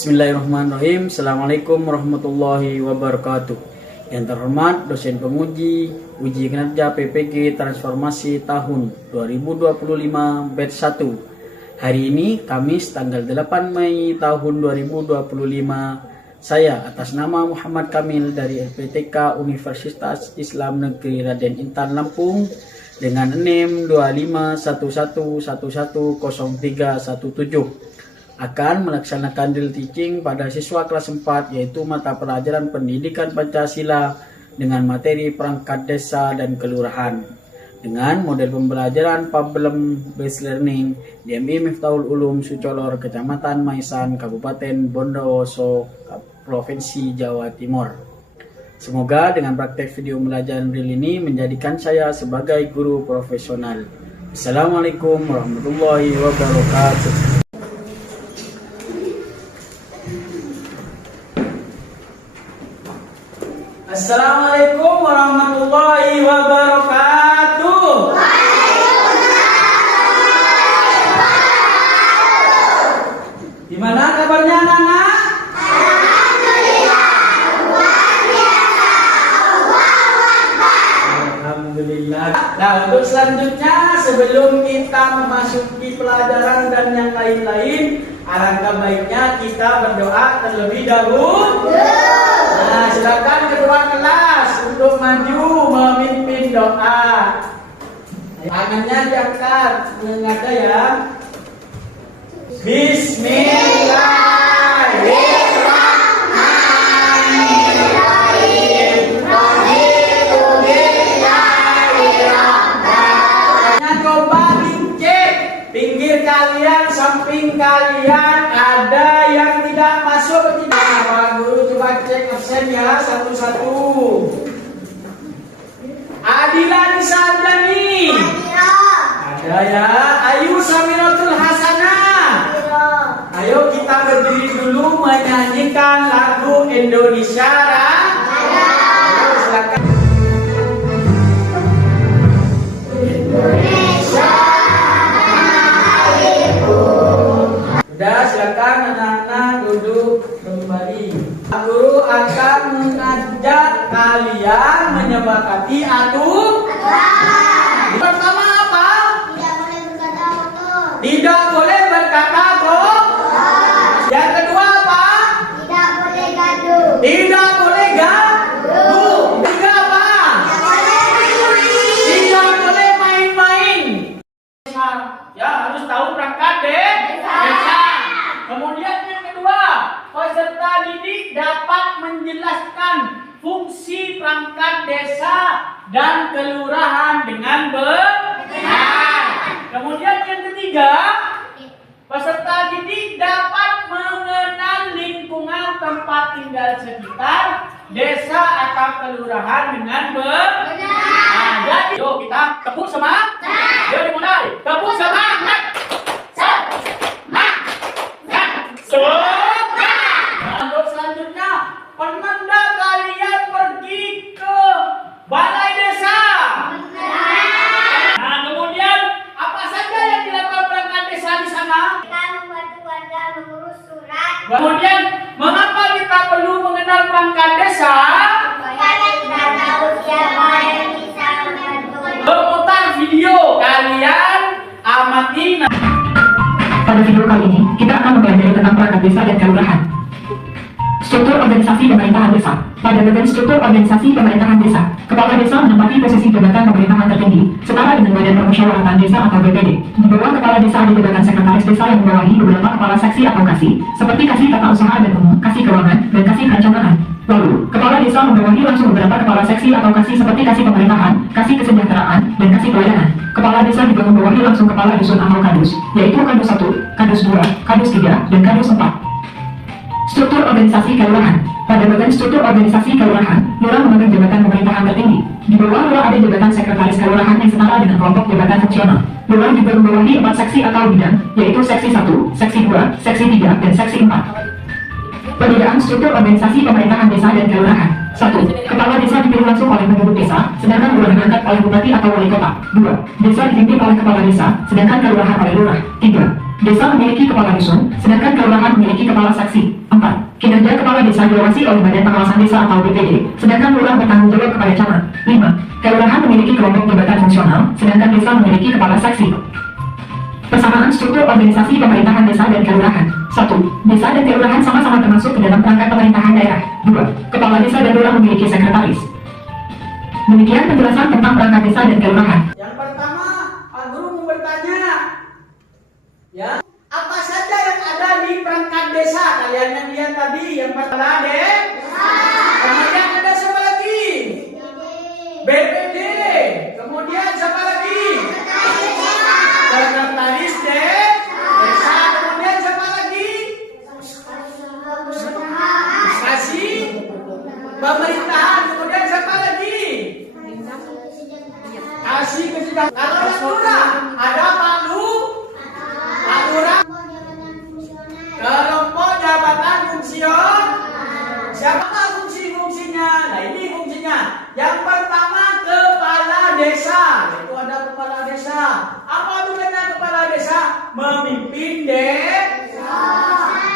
Bismillahirrahmanirrahim. Assalamualaikum warahmatullahi wabarakatuh. Yang terhormat dosen penguji uji kinerja PPG Transformasi tahun 2025 batch 1. Hari ini Kamis tanggal 8 Mei tahun 2025. Saya atas nama Muhammad Kamil dari LPTK Universitas Islam Negeri Raden Intan Lampung dengan NIM 2511110317 akan melaksanakan drill teaching pada siswa kelas 4 yaitu mata pelajaran pendidikan Pancasila dengan materi perangkat desa dan kelurahan dengan model pembelajaran problem based learning DMI Miftahul Ulum Sucolor, Kecamatan Maisan, Kabupaten Bondowoso, Provinsi Jawa Timur. Semoga dengan praktek video pembelajaran drill ini menjadikan saya sebagai guru profesional. Assalamualaikum warahmatullahi wabarakatuh. Assalamualaikum warahmatullahi wabarakatuh. Gimana kabarnya anak-anak? Alhamdulillah. Nah, untuk selanjutnya sebelum kita memasuki pelajaran dan yang lain-lain, alangkah baiknya kita berdoa terlebih dahulu. Nah, silakan ketua kelas untuk maju memimpin doa. Tangannya diangkat, mengada ya. Bismillahirrahmanirrahim. Coba dicek pinggir kalian, samping kalian ada yang tidak masuk atau tidak? Pak Guru coba cek absen ya satu-satu. Adila Nisandani. Ada ya. Ayu Samiratul Hasanah. Ayo kita berdiri dulu menyanyikan lagu Indonesia Raya. Ayo silakan. Indonesia Raya. Sudah, silakan anak-anak duduk kembali. Guru akan mengajak kalian menyepakati atu. Pertama apa? Tidak boleh berkata kotor. Tidak boleh berkata kotor. Yang kedua apa? Tidak boleh gaduh. Tidak boleh gaduh. Tiga apa? Tidak boleh main-main. Ya, harus tahu perangkat desa. Kemudian yang kedua, peserta didik dapat menjelaskan fungsi perangkat desa dan kelurahan dengan benar. Kemudian yang ketiga, peserta didik dapat mengenal lingkungan tempat tinggal sekitar desa atau kelurahan dengan benar. Nah, jadi yuk kita tepuk semangat. Yuk dimulai. Tepuk semangat. Untuk selanjutnya, penanda kalian pergi ke balai desa. Nah, kemudian apa saja yang dilakukan perangkat desa di sana? Kita membantu warga mengurus surat. Kemudian, mengapa kita perlu mengenal perangkat desa? Supaya kita tahu siapa yang bisa membantu. Memutar video kalian amati. Pada video kali ini, kita akan mempelajari tentang perangkat desa dan kelurahan. Struktur organisasi pemerintahan desa. Pada bagian struktur organisasi pemerintahan desa, kepala desa menempati posisi jabatan pemerintahan tertinggi, setara dengan Badan Permusyawaratan Desa atau BPD. Di bawah kepala desa ada jabatan sekretaris desa yang membawahi beberapa kepala seksi atau kasih, seperti kasih tata usaha dan umum, kasih keuangan, dan kasih perencanaan. Lalu, kepala desa membawahi langsung beberapa kepala seksi atau kasih seperti kasih pemerintahan, kasih kesejahteraan, dan kasih pelayanan. Kepala desa juga membawahi langsung kepala dusun atau kadus, yaitu kadus 1, kadus 2, kadus 3, dan kadus 4. Struktur organisasi kelurahan. Pada bagian struktur organisasi kelurahan, lurah memegang jabatan pemerintahan tertinggi. Di bawah lurah ada jabatan sekretaris kelurahan yang setara dengan kelompok jabatan fungsional. Lurah juga membawahi 4 seksi atau bidang, yaitu seksi 1, seksi 2, seksi 3, dan seksi 4. Perbedaan struktur organisasi pemerintahan desa dan kelurahan. 1. Kepala desa dipilih langsung oleh penduduk desa, sedangkan lurah diangkat oleh bupati atau wali kota. 2. Desa dipimpin oleh kepala desa, sedangkan kelurahan oleh lurah. 3. Desa memiliki kepala dusun, sedangkan kelurahan memiliki kepala saksi. 4. Kinerja kepala desa diawasi oleh Badan Pengawasan Desa atau BPD, sedangkan lurah bertanggung jawab kepada camat. 5. Kelurahan memiliki kelompok jabatan fungsional, sedangkan desa memiliki kepala saksi. Persamaan struktur organisasi pemerintahan desa dan kelurahan. 1. Desa dan kelurahan sama-sama termasuk ke dalam perangkat pemerintahan daerah. 2. Kepala desa dan lurah memiliki sekretaris. Demikian penjelasan tentang perangkat desa dan kelurahan. Yang pertama, Pak Guru mau bertanya, ya, apa saja yang ada di perangkat desa? Kalian yang lihat tadi, yang pertama desa. Kemudian ada siapa lagi? BPD. Kemudian siapa lagi? Sekretaris desa. Kemudian siapa lagi? Administrasi pemerintahan. Kemudian siapa lagi? Kasih kesejahteraan. Kalau yang lurah ada Pak Lurah. Kelompok jabatan fungsion. Siapa fungsinya? Nah ini fungsinya. Yang pertama kepala desa. Itu ada kepala desa. Apa tugasnya kepala desa? Memimpin desa.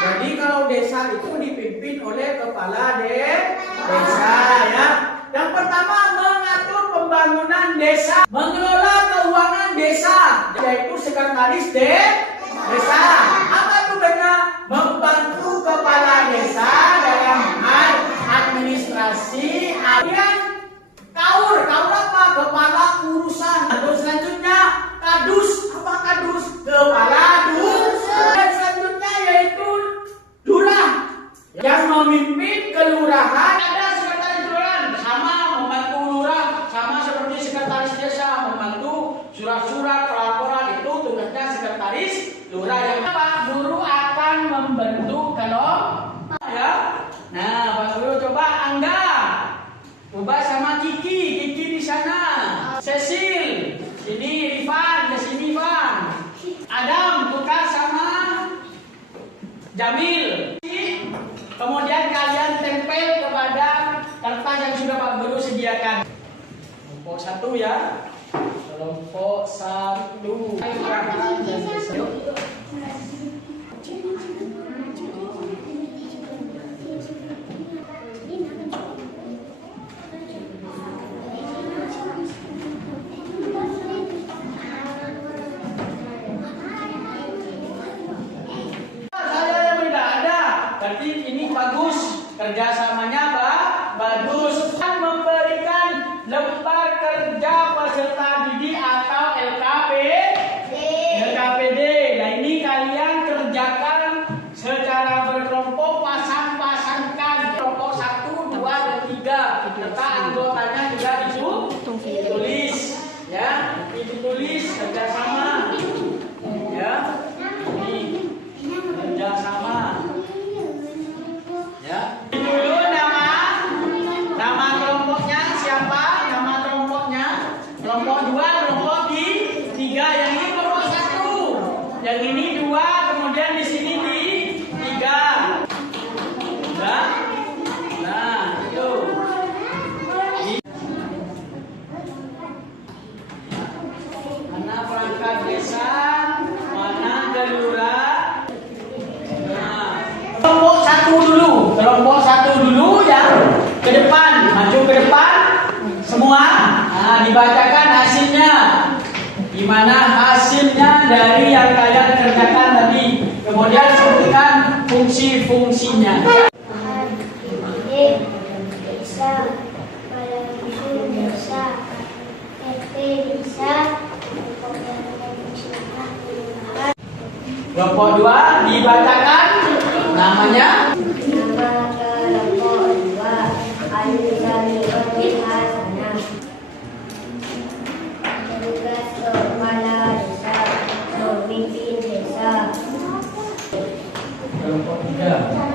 Jadi kalau desa itu dipimpin oleh kepala desa ya. Yang pertama mengatur pembangunan desa, mengelola keuangan desa, yaitu sekretaris desa. Apa tugasnya? Membantu kepala desa dalam hal administrasi. Kemudian kaur apa? Kepala urusan. Terus selanjutnya kadus. Apa kadus? Kepala dusun. Dan selanjutnya yaitu lurah yang memimpin kelurahan. Ada sekretaris kelurahan sama membantu lurah, sama seperti sekretaris desa membantu surat-surat pelaporan. Itu tugasnya sekretaris lurah. Yang Pak Guru akan membentuk kelompok ya. Nah, Pak Guru coba Angga, coba sama Kiki di sana, Cecil, sini Rifan, ke sini Rifan, Adam tukar sama Jamil. Kemudian kalian tempel kepada kertas yang sudah Pak Guru sediakan. Kelompok 1 ya. Kelompok 1. Berarti ini bagus, kerjasamanya bagus. Memberikan lembar kerja peserta didik atau LKPD. Nah ini kalian kerjakan secara berkelompok, pasang-pasangkan kelompok 1, 2, dan 3. Serta anggotanya juga ditulis, ya, ditulis kerjasama, ya, ini kerjasama. Ya. Dulu nama kelompoknya siapa? Nama kelompoknya kelompok 2, kelompok 3. Yang ini kelompok 1. Yang ini 2, kemudian di sini di 3. Nah, itu. Mana perangkat desa, mana kelurahan. Kelompok satu dulu ya, ke depan, maju ke depan semua. Nah, dibacakan hasilnya. Gimana hasilnya dari yang kalian kerjakan tadi? Kemudian sebutkan fungsi-fungsinya. Desa, kepala dusun desa, RT desa, Kelompok 2 dibacakan namanya. Nama kelompok 2 Al-Jami Al-Hasanah. Tugas kepala desa, memimpin desa. Kelompok 3.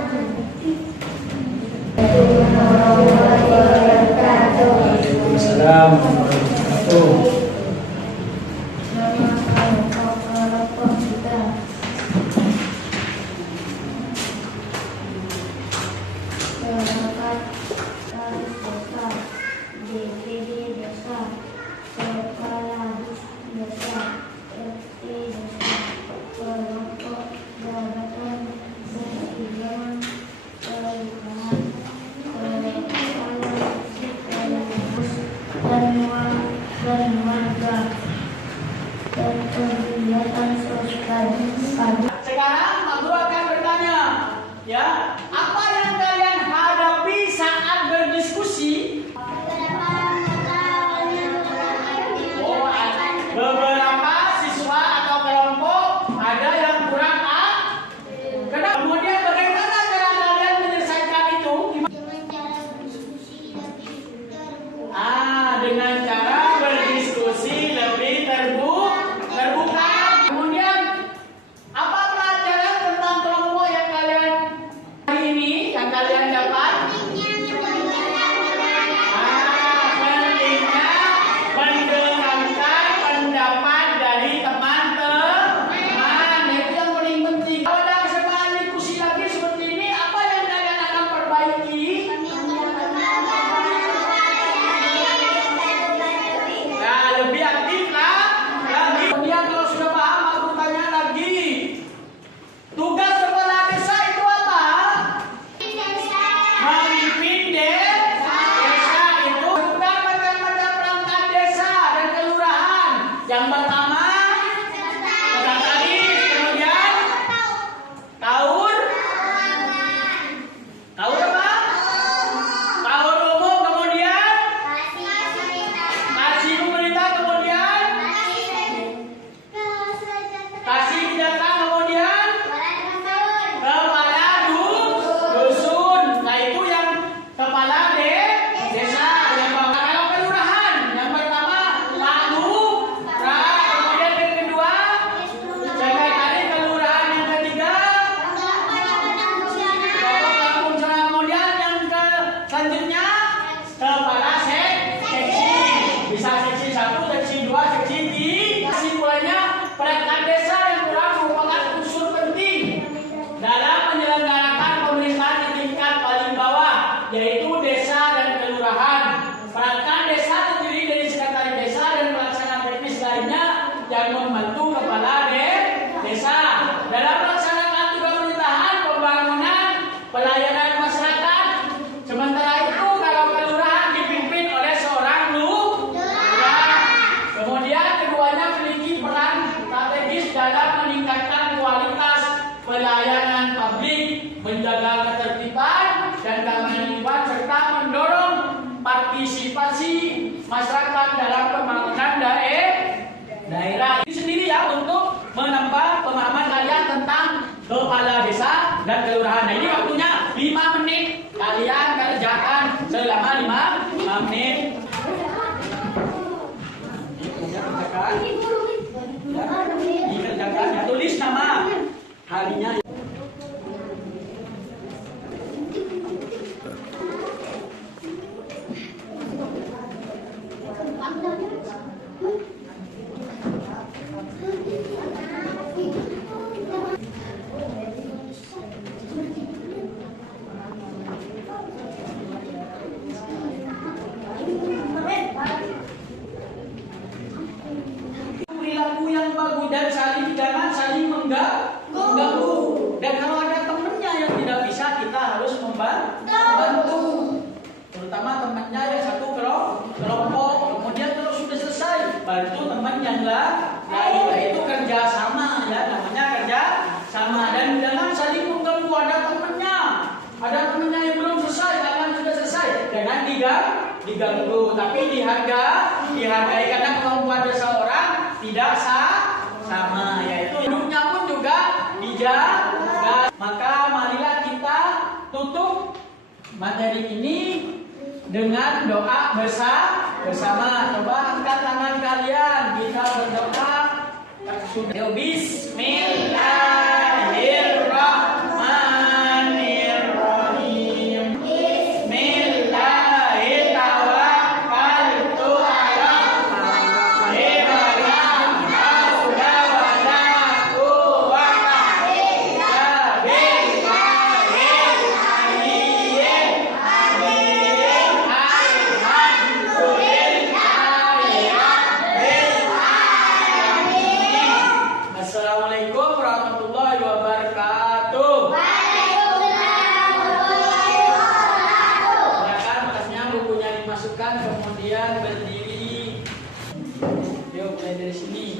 Waalaikumsalam warahmatullahi Kepala desa, RT desa, kelompok Ya, apa yang kalian hadapi saat berdiskusi? Beberapa siswa atau kelompok ada yang kurang kemudian bagaimana cara kalian menyelesaikan itu? Dengan cara berdiskusi lebih terbuka. Kemudian apa pelajaran tentang kelompok yang kalian hari ini yang kalian dapat? Pentingnya mendengarkan pendapat dari teman-teman. Itu yang paling penting. Kalau ada kesempatan diskusi lagi seperti ini, apa yang kalian akan perbaiki? Lebih aktif lah. Kemudian kalau sudah paham, aku tanya lagi. Tugas kepala desa itu apa? Memimpin desa. Itu bukan macam-macam perangkat desa dan kelurahan. Yang pertama, sekretaris, kemudian taur apa? Taur umum, kemudian kasih pemerintah, kemudian kasih data, kemudian kepala dusun. Nah itu yang kepala desa. Yang kalau kelurahan, yang pertama Pak Lurah, kemudian yang kedua sekretaris kelurahan, yang ketiga Bapak Kampung Serang, kemudian yang selanjutnya kepala seksi. Bisa seksi 1, seksi 2, seksi 3. Kesimpulannya, perangkat desa yang kurang merupakan unsur penting dalam menyelenggarakan pemerintahan di tingkat paling bawah, yaitu desa dan kelurahan. Perangkat desa terdiri dari sekretaris desa dan pelaksana teknis lainnya yang membantu kepala desa dalam melaksanakan tugas pemerintahan, pembangunan, pelayanan masyarakat. Sementara itu, kalau kelurahan dipimpin oleh seorang lurah. Kemudian keduanya memiliki peran strategis dalam meningkatkan kualitas pelayanan publik, menjaga ketertiban dan keamanan lingkungan, serta mendorong partisipasi masyarakat dalam pembangunan daerah. Ini sendiri ya untuk menambah pemahaman kalian tentang kepala desa dan kelurahan. Nah, ini waktunya 5 menit. Kalian kerjakan selama 5 menit. Dikerjakan, ya, tulis nama harinya. Perilaku yang bagus dan jangan saling mengganggu. Dan kalau ada temennya yang tidak bisa, kita harus membantu. Terutama temannya yang satu kelompok. Kemudian kalau sudah selesai, bantu teman yang lain. Itu kerja sama, ya, namanya kerja sama. Dan jangan saling mengganggu. Ada temennya yang belum selesai, kalian sudah selesai, jangan diganggu, tapi dihargai karena kemampuan seseorang tidak sama, yaitu hidupnya pun juga dijaga. Maka marilah kita tutup materi ini dengan doa bersama. Coba angkat tangan kalian, kita berdoa. Bismillahirrahmanirrahim. Bismillahirrahmanirrahim. Assalamualaikum warahmatullahi wabarakatuh. Waalaikumsalam warahmatullahi wabarakatuh. Silakan makasnya bukunya dimasukkan, kemudian berdiri. Yuk mulai dari sini.